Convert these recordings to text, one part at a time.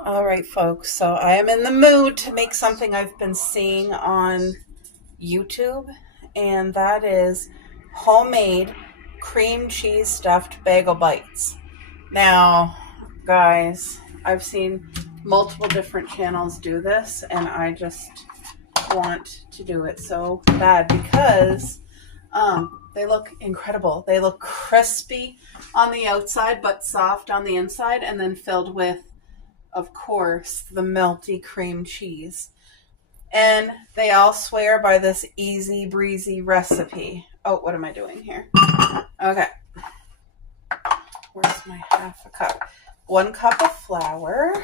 All right, folks. So I am in the mood to make something I've been seeing on YouTube, and that is homemade cream cheese stuffed bagel bites. Now, guys, I've seen multiple different channels do this, and I just want to do it so bad because they look incredible. They look crispy on the outside, but soft on the inside, and then filled with, of course, the melty cream cheese. And they all swear by this easy breezy recipe. Oh, what am I doing here? Okay. Where's my half a cup? 1 cup of flour.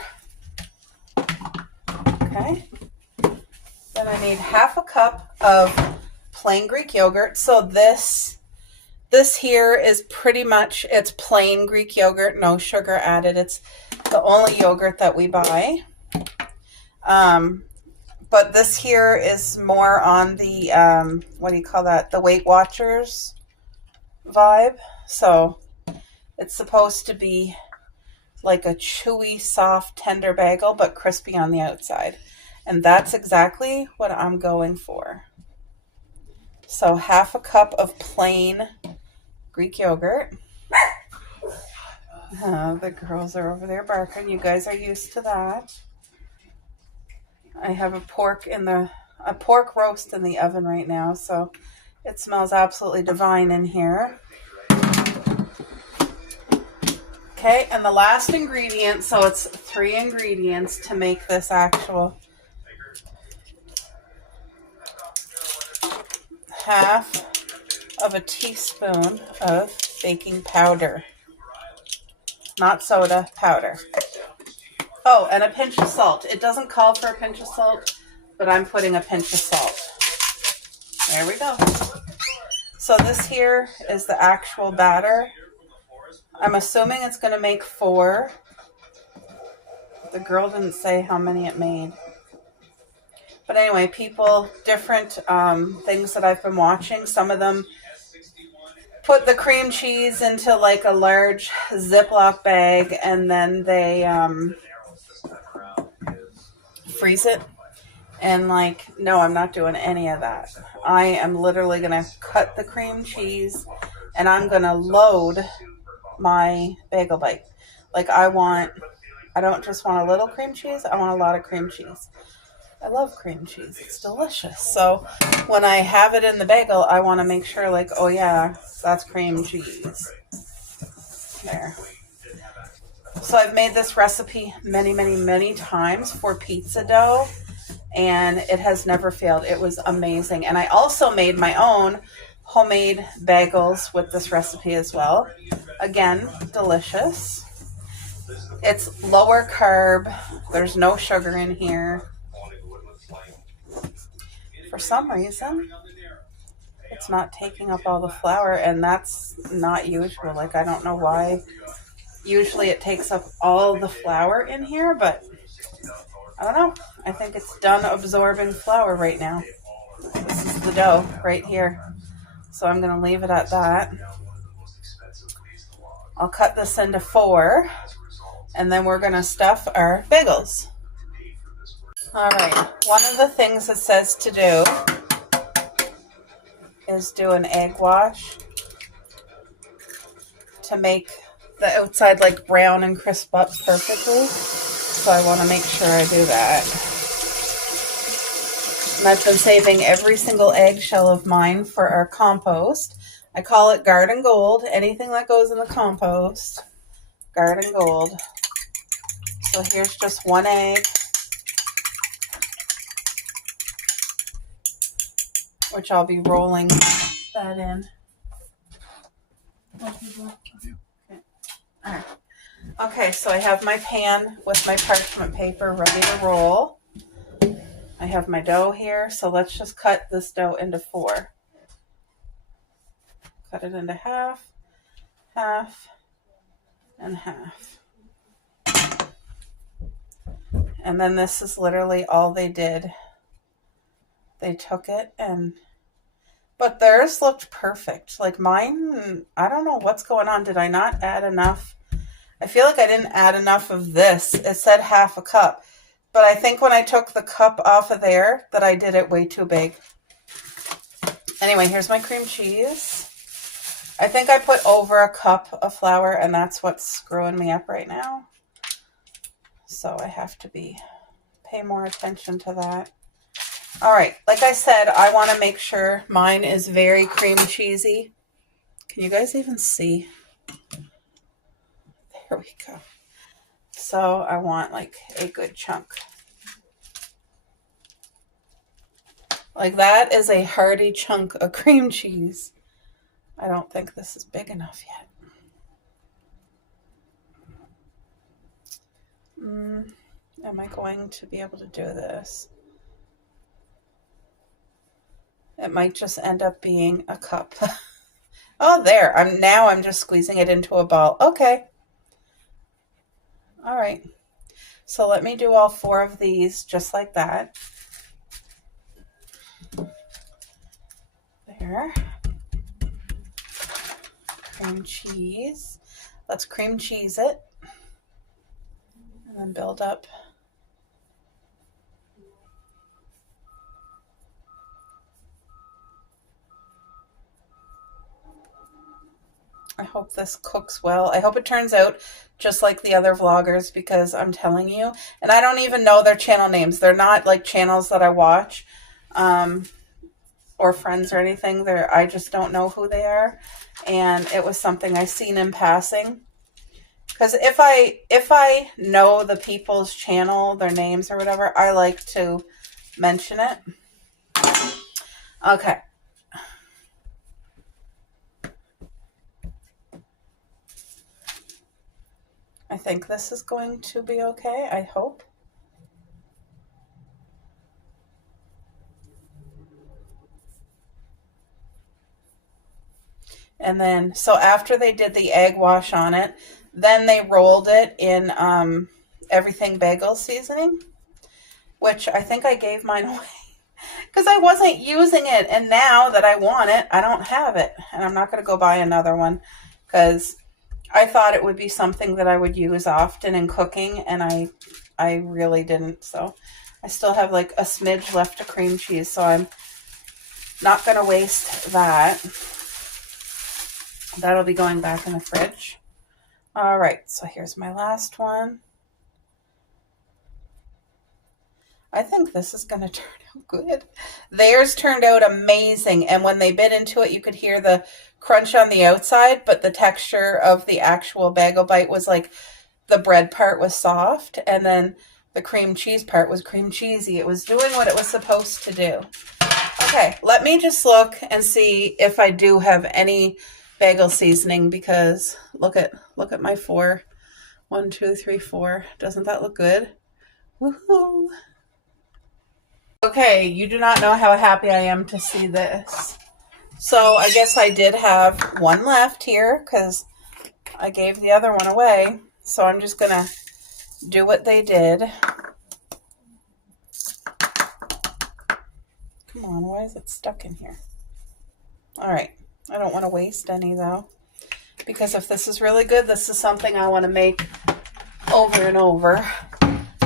Okay. Then I need half a cup of plain Greek yogurt. So this here is pretty much, it's plain Greek yogurt, no sugar added. It's the only yogurt that we buy. But this here is more on the, what do you call that? The Weight Watchers vibe. So it's supposed to be like a chewy, soft, tender bagel, but crispy on the outside. And that's exactly what I'm going for. So half a cup of plain Greek yogurt. The girls are over there barking. You guys are used to that. I have a pork roast in the oven right now, so it smells absolutely divine in here. Okay, and the last ingredient, so it's 3 ingredients to make this actual. Half of a teaspoon of baking powder. Not soda, powder. Oh, and a pinch of salt. It doesn't call for a pinch of salt, but I'm putting a pinch of salt. There we go. So this here is the actual batter. I'm assuming it's going to make 4. The girl didn't say how many it made. But anyway, different things that I've been watching, some of them put the cream cheese into like a large Ziploc bag and then they freeze it. And no, I'm not doing any of that. I am literally going to cut the cream cheese and I'm going to load my bagel bite. I don't just want a little cream cheese, I want a lot of cream cheese. I love cream cheese. It's delicious. So when I have it in the bagel, I want to make sure oh yeah, that's cream cheese. There. So I've made this recipe many, many, many times for pizza dough, and it has never failed. It was amazing. And I also made my own homemade bagels with this recipe as well. Again, delicious. It's lower carb. There's no sugar in here. For some reason, it's not taking up all the flour, and that's not usual. I don't know why. Usually it takes up all the flour in here, but I don't know. I think it's done absorbing flour right now. This is the dough right here. So I'm going to leave it at that. I'll cut this into 4, and then we're going to stuff our bagels. All right, one of the things it says to do is do an egg wash to make the outside brown and crisp up perfectly. So I want to make sure I do that. And I've been saving every single eggshell of mine for our compost. I call it garden gold. Anything that goes in the compost, garden gold. So here's just 1 egg, which I'll be rolling that in. Okay. All right. Okay, so I have my pan with my parchment paper ready to roll. I have my dough here, so let's just cut this dough into 4. Cut it into half, half, and half. And then this is literally all they did. They took it but theirs looked perfect. Mine, I don't know what's going on. Did I not add enough I feel like I didn't add enough of this. It said half a cup. But I think when I took the cup off of there that I did it way too big. Anyway, here's my cream cheese. I think I put over a cup of flour, and that's what's screwing me up right now. So I have to pay more attention to that. All right, like I said, I want to make sure mine is very cream cheesy. Can you guys even see? There we go. So I want like a good chunk. Like that is a hearty chunk of cream cheese. I don't think this is big enough yet. Am I going to be able to do this? It might just end up being a cup. Oh, there. I'm just squeezing it into a ball. Okay. All right. So let me do all 4 of these just like that. There. Cream cheese. Let's cream cheese it. And then build up. I hope this cooks well. I hope it turns out just like the other vloggers, because I'm telling you, and I don't even know their channel names. They're not like channels that I watch or friends or anything. I just don't know who they are. And it was something I seen in passing. Because if I know the people's channel, their names or whatever, I like to mention it. Okay. I think this is going to be okay, I hope. And then, so after they did the egg wash on it, then they rolled it in everything bagel seasoning, which I think I gave mine away because I wasn't using it. And now that I want it, I don't have it. And I'm not going to go buy another one because I thought it would be something that I would use often in cooking, and I really didn't. So I still have like a smidge left of cream cheese, so I'm not going to waste that. That'll be going back in the fridge. All right, so here's my last one. I think this is going to turn out good. Theirs turned out amazing, and when they bit into it, you could hear the crunch on the outside, but the texture of the actual bagel bite was like the bread part was soft, and then the cream cheese part was cream cheesy. It was doing what it was supposed to do. Okay, let me just look and see if I do have any bagel seasoning, because look at my 4. 1, 2, 3, 4. Doesn't that look good? Woohoo! Okay, you do not know how happy I am to see this. So I guess I did have 1 left here because I gave the other one away. So I'm just going to do what they did. Come on, why is it stuck in here? All right, I don't want to waste any though, because if this is really good, this is something I want to make over and over.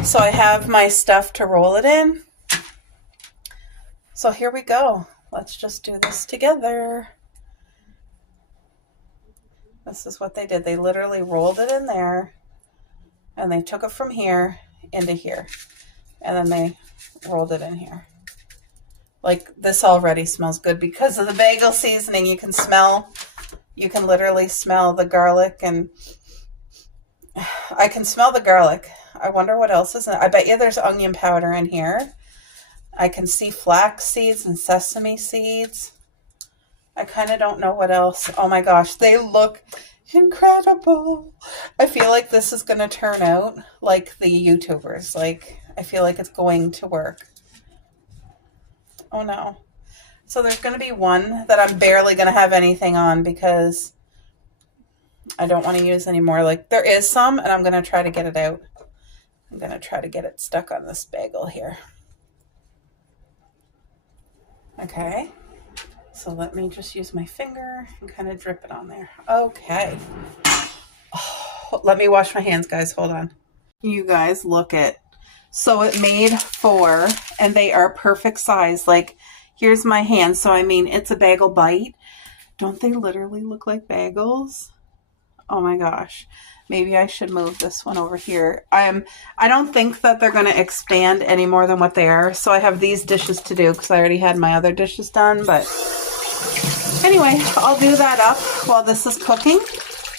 So I have my stuff to roll it in. So here we go. Let's just do this together. This is what they did. They literally rolled it in there, and they took it from here into here, and then they rolled it in here. Like, this already smells good because of the bagel seasoning. You can literally smell the garlic, and I can smell the garlic. I wonder what else is in it. I bet you there's onion powder in here. I can see flax seeds and sesame seeds. I kind of don't know what else. Oh my gosh, they look incredible. I feel like this is going to turn out like the YouTubers. Like, I feel like it's going to work. Oh no. So there's going to be one that I'm barely going to have anything on because I don't want to use anymore. Like, there is some, and I'm going to try to get it out. I'm going to try to get it stuck on this bagel here. Okay. So let me just use my finger and kind of drip it on there. Okay. Oh, let me wash my hands, guys. Hold on. You guys, look at. So it made 4, and they are perfect size. Like, here's my hand. So, I mean, it's a bagel bite. Don't they literally look like bagels? Oh my gosh. Maybe I should move this one over here. I don't think that they're going to expand any more than what they are. So I have these dishes to do because I already had my other dishes done. But anyway, I'll do that up while this is cooking.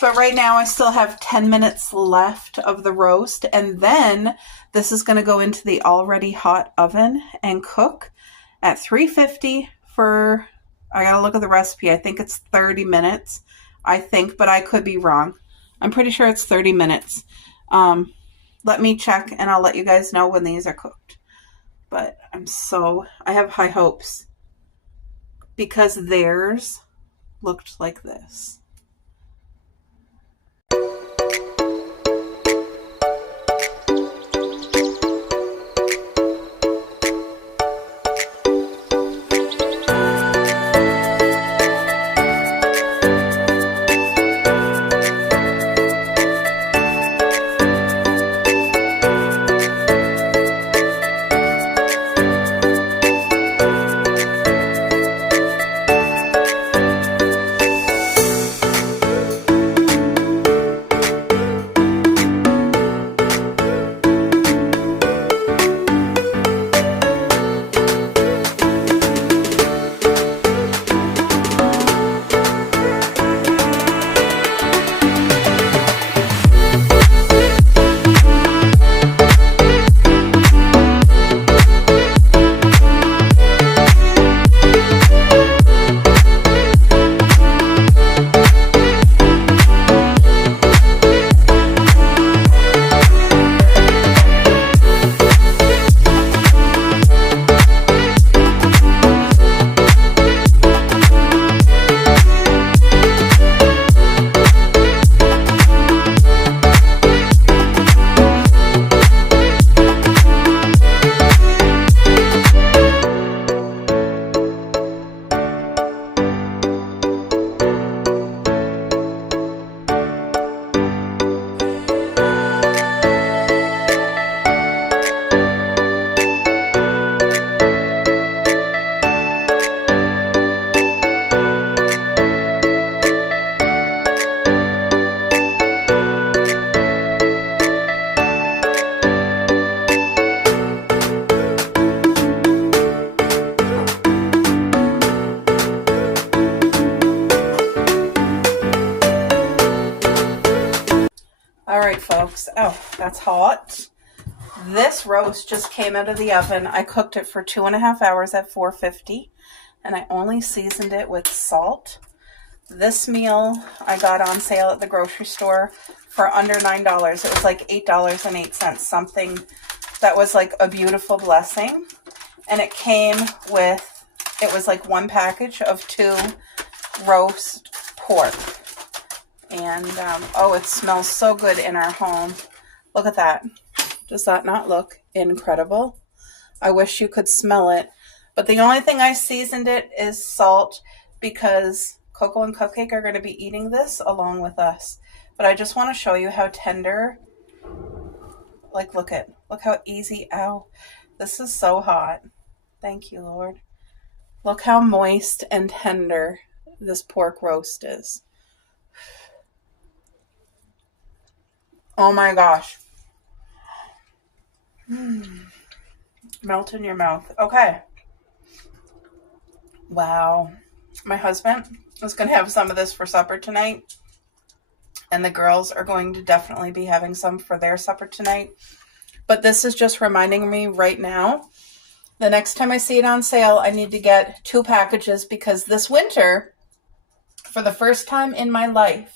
But right now I still have 10 minutes left of the roast. And then this is going to go into the already hot oven and cook at 350 for, I got to look at the recipe. I think it's 30 minutes. I think, but I could be wrong. I'm pretty sure it's 30 minutes. Let me check and I'll let you guys know when these are cooked. But I have high hopes because theirs looked like this. All right, folks. Oh, that's hot. This roast just came out of the oven. I cooked it for 2.5 hours at 450, and I only seasoned it with salt. This meal I got on sale at the grocery store for under $9. It was like $8.08, something that was like a beautiful blessing. And it came with, it was like one package of 2 roast pork. And, oh, it smells so good in our home. Look at that. Does that not look incredible? I wish you could smell it. But the only thing I seasoned it is salt because Coco and Cupcake are going to be eating this along with us. But I just want to show you how tender, like, look how easy, ow. This is so hot. Thank you, Lord. Look how moist and tender this pork roast is. Oh my gosh. Melt in your mouth. Okay. Wow. My husband is going to have some of this for supper tonight. And the girls are going to definitely be having some for their supper tonight. But this is just reminding me right now, the next time I see it on sale, I need to get 2 packages because this winter, for the first time in my life,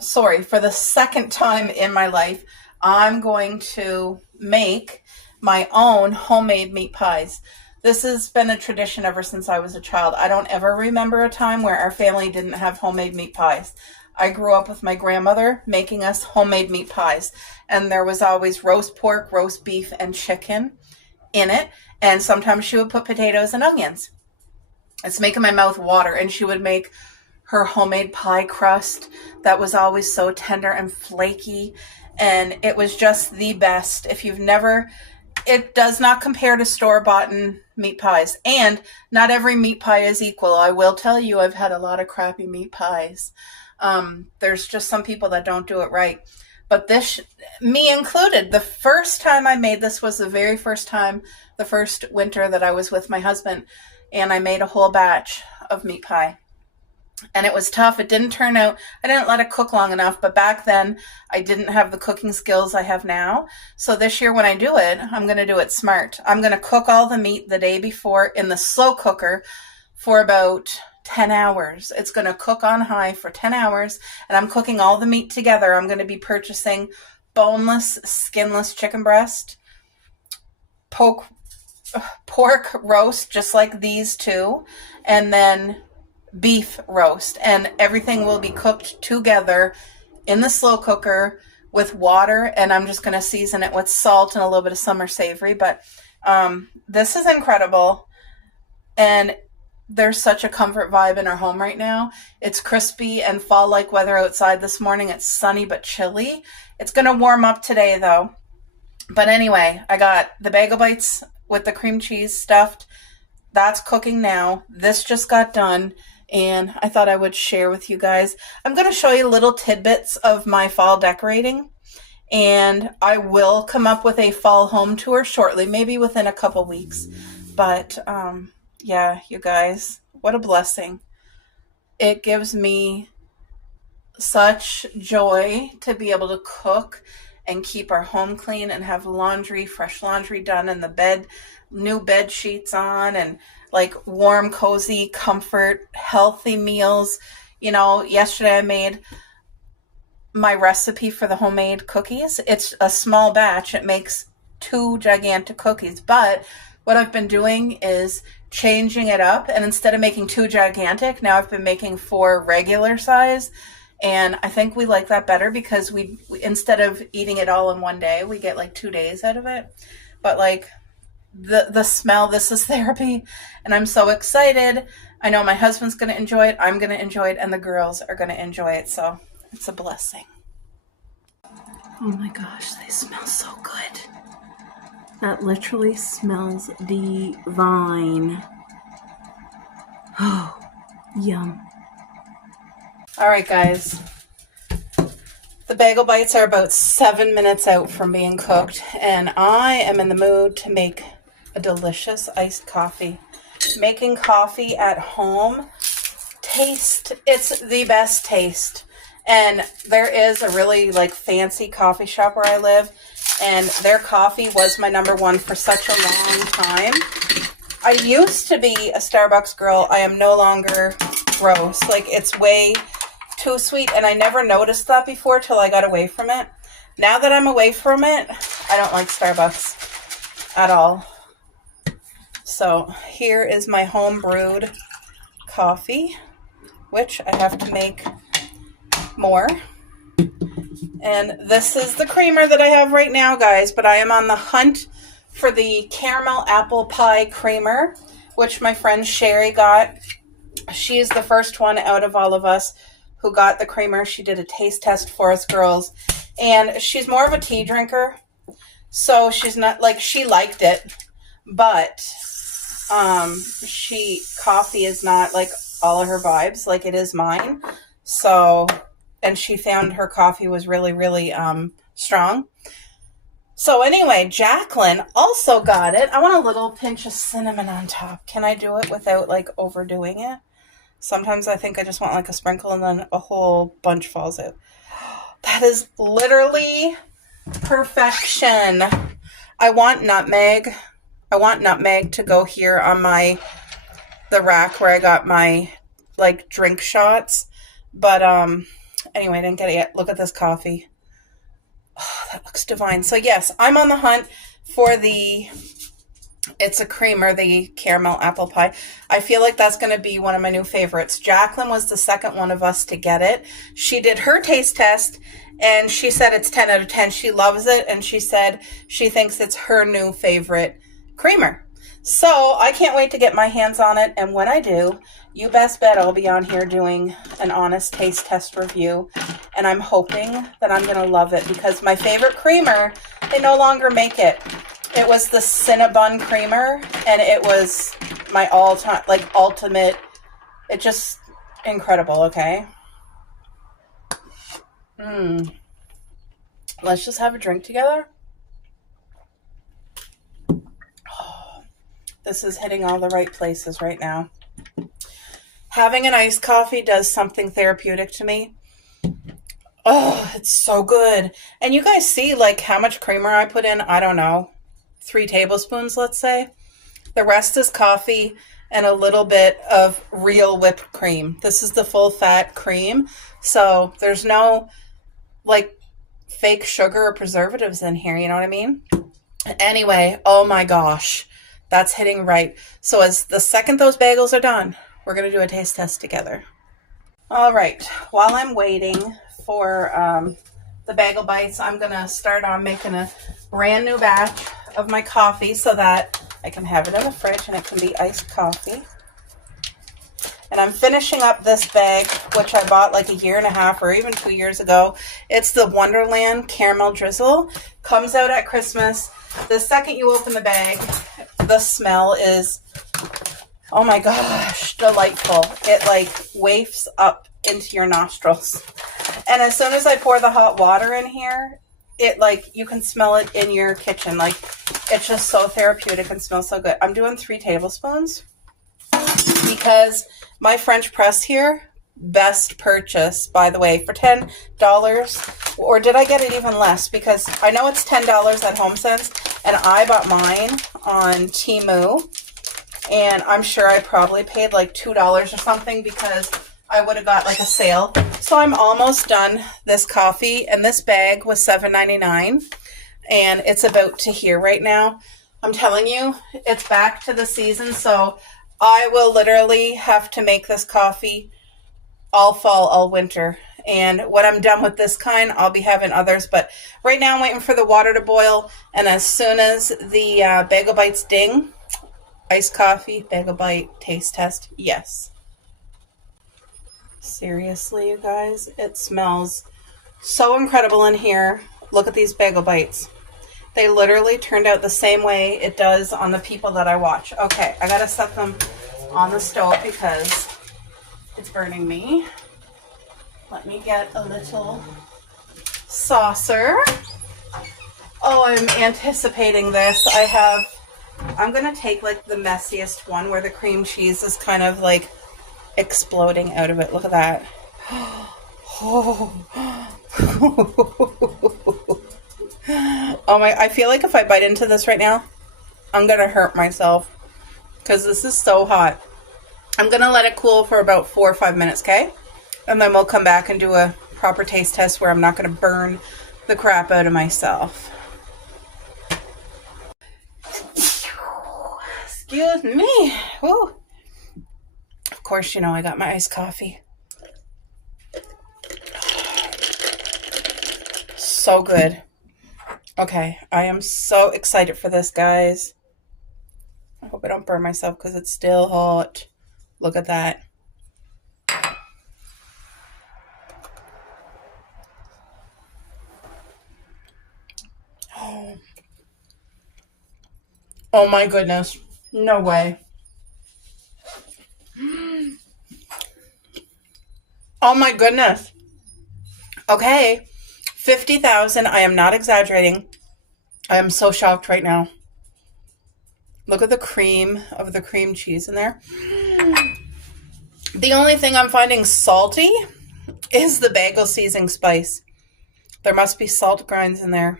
for the second time in my life, I'm going to make my own homemade meat pies. This has been a tradition ever since I was a child. I don't ever remember a time where our family didn't have homemade meat pies. I grew up with my grandmother making us homemade meat pies. And there was always roast pork, roast beef, and chicken in it. And sometimes she would put potatoes and onions. It's making my mouth water. And she would make her homemade pie crust that was always so tender and flaky. And it was just the best. If you've never, it does not compare to store-bought meat pies. And not every meat pie is equal. I will tell you, I've had a lot of crappy meat pies. There's just some people that don't do it right. But this, me included, the first time I made this was the very first time, the first winter that I was with my husband, and I made a whole batch of meat pie. And it was tough. It didn't turn out, I didn't let it cook long enough, but back then I didn't have the cooking skills I have now. So this year when I do it, I'm going to do it smart. I'm going to cook all the meat the day before in the slow cooker for about 10 hours. It's going to cook on high for 10 hours, and I'm cooking all the meat together. I'm going to be purchasing boneless, skinless chicken breast, pork roast, just like these two, and then beef roast. And everything will be cooked together in the slow cooker with water, and I'm just going to season it with salt and a little bit of summer savory. But this is incredible, and there's such a comfort vibe in our home right now. It's crispy and fall-like weather outside this morning. It's sunny but chilly. It's going to warm up today, though. But anyway, I got the bagel bites with the cream cheese stuffed. That's cooking now. This just got done, and I thought I would share with you guys. I'm going to show you little tidbits of my fall decorating, and I will come up with a fall home tour shortly, maybe within a couple weeks. But, yeah, you guys, what a blessing. It gives me such joy to be able to cook and keep our home clean and have laundry, fresh laundry done, and the bed, new bed sheets on, and like warm, cozy, comfort, healthy meals. You know, yesterday I made my recipe for the homemade cookies. It's a small batch. It makes 2 gigantic cookies, but what I've been doing is changing it up, and instead of making 2 gigantic, now I've been making 4 regular size, and I think we like that better because we instead of eating it all in one day, we get like 2 days out of it. But like the smell, this is therapy, and I'm so excited. I know my husband's going to enjoy it, I'm going to enjoy it, and the girls are going to enjoy it, so it's a blessing. Oh my gosh, they smell so good. That literally smells divine. Oh, yum. All right, guys. The bagel bites are about 7 minutes out from being cooked, and I am in the mood to make a delicious iced coffee. Making coffee at home, it's the best taste. And there is a really like fancy coffee shop where I live, and their coffee was my number one for such a long time. I used to be a Starbucks girl. I am no longer. Gross. Like, it's way too sweet, and I never noticed that before till I got away from it. Now that I'm away from it, I don't like Starbucks at all. So here is my home brewed coffee, which I have to make more. And this is the creamer that I have right now, guys, but I am on the hunt for the caramel apple pie creamer, which my friend Sherry got. She is the first one out of all of us who got the creamer. She did a taste test for us girls, and she's more of a tea drinker, so she's not like, she liked it, but coffee is not like all of her vibes like it is mine. So, and she found her coffee was really, really strong. So anyway, Jacqueline also got it. I want a little pinch of cinnamon on top. Can I do it without like overdoing it? Sometimes I think I just want like a sprinkle and then a whole bunch falls out. That is literally perfection. I want nutmeg. I want nutmeg to go here on the rack where I got my like drink shots. But anyway, I didn't get it yet. Look at this coffee. Oh, that looks divine. So yes, I'm on the hunt for it's a creamer, the caramel apple pie. I feel like that's going to be one of my new favorites. Jacqueline was the second one of us to get it. She did her taste test, and she said it's 10 out of 10. She loves it, and she said she thinks it's her new favorite creamer. So I can't wait to get my hands on it. And when I do, you best bet I'll be on here doing an honest taste test review. And I'm hoping that I'm going to love it because my favorite creamer, they no longer make it. It was the Cinnabon creamer and it was my all-time, like ultimate, it just incredible, okay? Let's just have a drink together. This is hitting all the right places right now. Having an iced coffee does something therapeutic to me. Oh, it's so good. And you guys see like how much creamer I put in? I don't know. 3 tablespoons, let's say. The rest is coffee and a little bit of real whipped cream. This is the full fat cream. So there's no like fake sugar or preservatives in here. You know what I mean? Anyway, oh my gosh. That's hitting right. So as the second those bagels are done, we're going to do a taste test together. All right. While I'm waiting for the bagel bites, I'm going to start on making a brand new batch of my coffee so that I can have it in the fridge and it can be iced coffee. And I'm finishing up this bag, which I bought like a year and a half or even 2 years ago. It's the Wonderland Caramel Drizzle. Comes out at Christmas. The second you open the bag, the smell is, oh my gosh, delightful. It like wafts up into your nostrils. And as soon as I pour the hot water in here, it like, you can smell it in your kitchen. Like, it's just so therapeutic and smells so good. I'm doing 3 tablespoons because my French press here, best purchase, by the way, for $10. Or did I get it even less? Because I know it's $10 at HomeSense, and I bought mine on Temu, and I'm sure I probably paid like $2 or something because I would have got like a sale. So I'm almost done this coffee, and this bag was $7.99, and it's about to here right now. I'm telling you, it's back to the season, so I will literally have to make this coffee all fall, all winter. And when I'm done with this kind, I'll be having others. But right now I'm waiting for the water to boil. And as soon as the bagel bites ding, iced coffee, bagel bite, taste test, yes. Seriously, you guys, it smells so incredible in here. Look at these bagel bites. They literally turned out the same way it does on the people that I watch. Okay, I gotta set them on the stove because it's burning me. Let me get a little saucer. Oh, I'm anticipating this. I'm gonna take like the messiest one where the cream cheese is kind of like exploding out of it. Look at that. Oh. Oh my, I feel like if I bite into this right now, I'm gonna hurt myself because this is so hot. I'm gonna let it cool for about 4 or 5 minutes, okay? And then we'll come back and do a proper taste test where I'm not gonna burn the crap out of myself. Excuse me. Woo. Of course, you know I got my iced coffee. So good. Okay, I am so excited for this, guys. I hope I don't burn myself because it's still hot. Look at that. Oh my goodness. No way. Oh my goodness. Okay. 50,000. I am not exaggerating. I am so shocked right now. Look at the cream of the cream cheese in there. The only thing I'm finding salty is the bagel seasoning spice. There must be salt grinds in there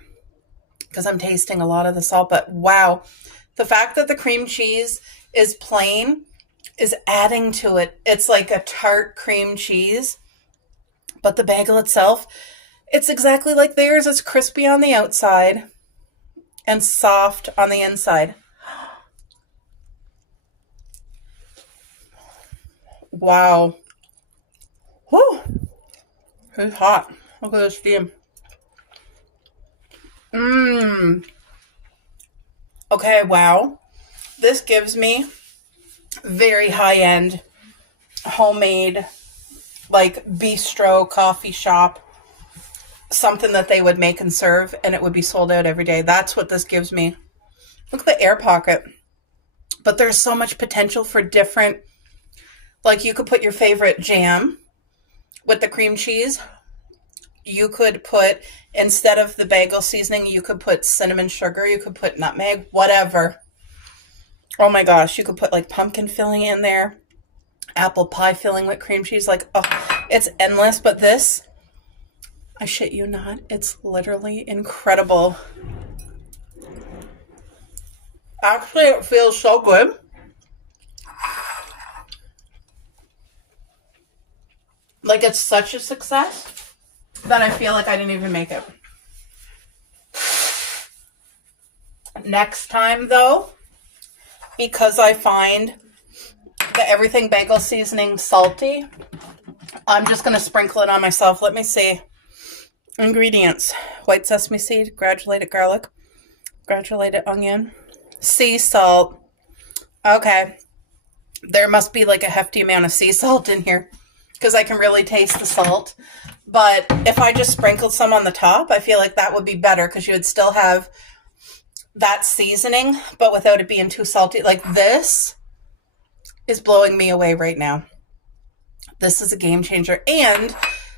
because I'm tasting a lot of the salt. But wow, the fact that the cream cheese is plain is adding to it. It's like a tart cream cheese. But the bagel itself, it's exactly like theirs. It's crispy on the outside and soft on the inside. Wow. Whew. It's hot. Look at this steam. Okay, wow. This gives me very high-end, homemade, like bistro, coffee shop, something that they would make and serve, and it would be sold out every day. That's what this gives me. Look at the air pocket. But there's so much potential for different, like you could put your favorite jam with the cream cheese. You could put, instead of the bagel seasoning, you could put cinnamon sugar. You could put nutmeg, whatever. Oh my gosh, you could put like pumpkin filling in there. Apple pie filling with cream cheese. Like, oh, it's endless. But this, I shit you not, it's literally incredible. Actually, it feels so good. Like, it's such a success that I feel like I didn't even make it. Next time, though, because I find the everything bagel seasoning salty, I'm just going to sprinkle it on myself. Let me see. Ingredients. White sesame seed, granulated garlic, granulated onion, sea salt. Okay. There must be like a hefty amount of sea salt in here because I can really taste the salt. But if I just sprinkled some on the top, I feel like that would be better because you would still have that seasoning, but without it being too salty. Like, this is blowing me away right now. This is a game changer. And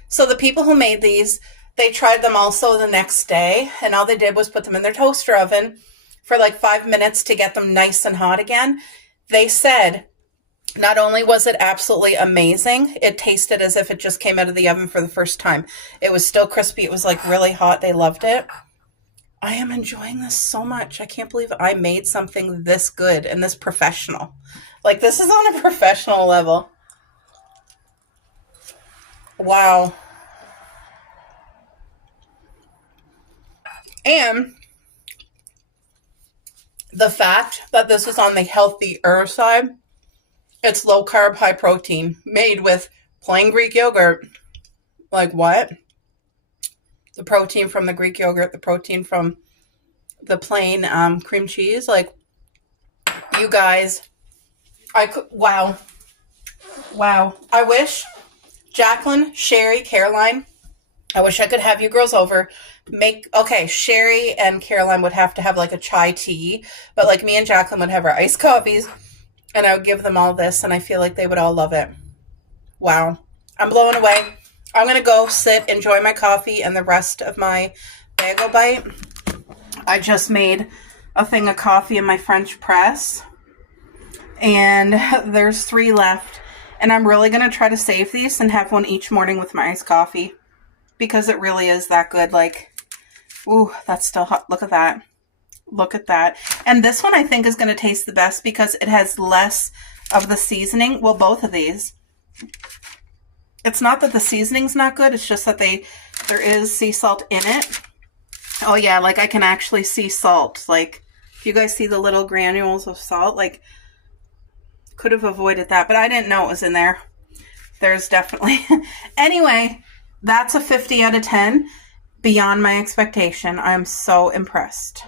so the people who made these, they tried them also the next day, and all they did was put them in their toaster oven for like 5 minutes to get them nice and hot again. They said not only was it absolutely amazing, it tasted as if it just came out of the oven for the first time. It was still crispy. It was like really hot. They loved it. I am enjoying this so much. I can't believe I made something this good and this professional. Like, this is on a professional level. Wow. And the fact that this is on the healthier side, it's low carb, high protein, made with plain Greek yogurt. Like, what? The protein from the Greek yogurt, the protein from the plain cream cheese. Like, you guys, I could, wow. Wow. I wish Jacqueline, Sherry, Caroline, I wish I could have you girls over. Okay, Sherry and Caroline would have to have like a chai tea, but like me and Jacqueline would have our iced coffees, and I would give them all this, and I feel like they would all love it. Wow. I'm blown away. I'm going to go sit, enjoy my coffee and the rest of my bagel bite. I just made a thing of coffee in my French press, and there's 3 left, and I'm really going to try to save these and have one each morning with my iced coffee because it really is that good. Like, ooh, that's still hot. Look at that. Look at that. And this one I think is going to taste the best because it has less of the seasoning. Well, both of these. It's not that the seasoning's not good. It's just that there is sea salt in it. Oh yeah, like I can actually see salt. Like, if you guys see the little granules of salt, like, could have avoided that, but I didn't know it was in there. There's definitely. Anyway, that's a 50 out of 10. Beyond my expectation. I'm so impressed.